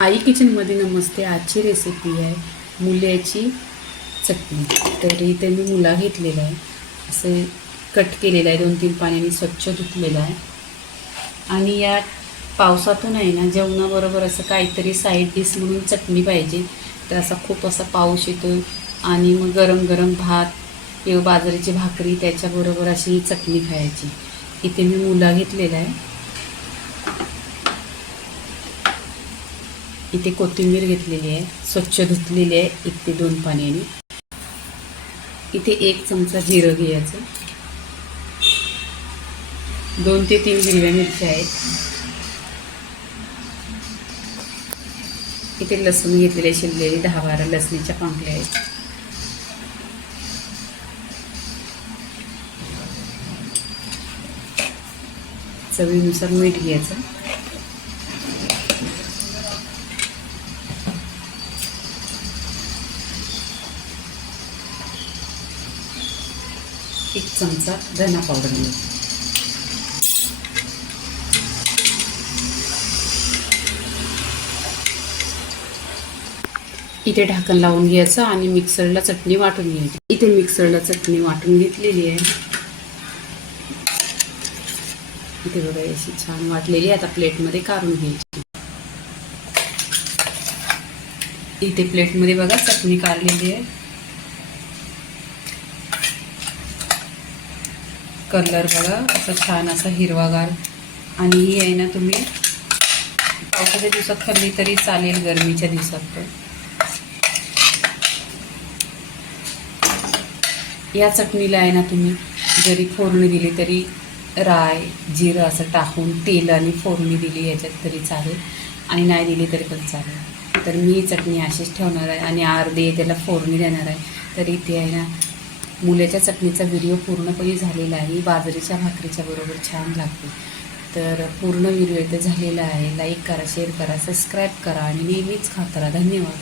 आई किचनमध्ये नमस्ते आजची रेसिपी आहे मुल्याची चटणी. तर इथे मी मुला घेतलेला आहे. असे कट केलेलं आहे दोन तीन पाण्याने स्वच्छ धुतलेलं आहे. आणि या पावसातून आहे ना जेवणाबरोबर असं काहीतरी साईड डिश म्हणून चटणी पाहिजे. तर असा खूप असा पाऊस येतो आणि मग गरम गरम भात किंवा बाजरीची भाकरी त्याच्याबरोबर अशी ही चटणी खायची. इथे मी मुला घेतलेला आहे. इथे कोथिंबीर घेतलेली आहे स्वच्छ धुतलेली आहे एक ते दोन पाण्याने. इथे एक चमचा जिरं घ्यायचं. दोन ते तीन हिरव्या मिरच्या आहेत. इथे लसूण घेतलेले शिरलेले दहा बारा लसणीच्या पांकल्या आहेत. चवीनुसार मीठ घ्यायचं. एक चमचा धना पावडर घ्यायचा इथे ढाकण लावून घ्यायचं आणि मिक्सरला चटणी वाटून घ्यायची. इथे मिक्सरला चटणी वाटून घेतलेली आहे. इथे बघा अशी छान वाटलेली आहे. आता प्लेटमध्ये काढून घ्यायची. इथे प्लेटमध्ये बघा चटणी काढलेली आहे. कलर बघा असं छान असा हिरवागार. आणि ही आहे ना तुम्ही पावसाच्या दिवसात खाल्ली तरी चालेल गरमीच्या दिवसात पण. या चटणीला आहे ना तुम्ही जरी फोडणी दिली तरी राय जिरं असं टाकून तेल आणि फोडणी दिली याच्यात तरी चालेल. आणि नाही दिली तरी पण चालेल. तर मी चटणी अशीच ठेवणार आहे आणि अर्धी त्याला फोडणी देणार आहे. तरी ते आहे ना मुल्याच्या चटणीचा व्हिडिओ पूर्णपणे झालेला आहे. बाजरीच्या भाकरीच्या बरोबर छान लागते. तर पूर्ण व्हिडिओ इथे झालेला आहे. लाईक करा शेअर करा सबस्क्राईब करा आणि नेहमीच खात राहा. धन्यवाद.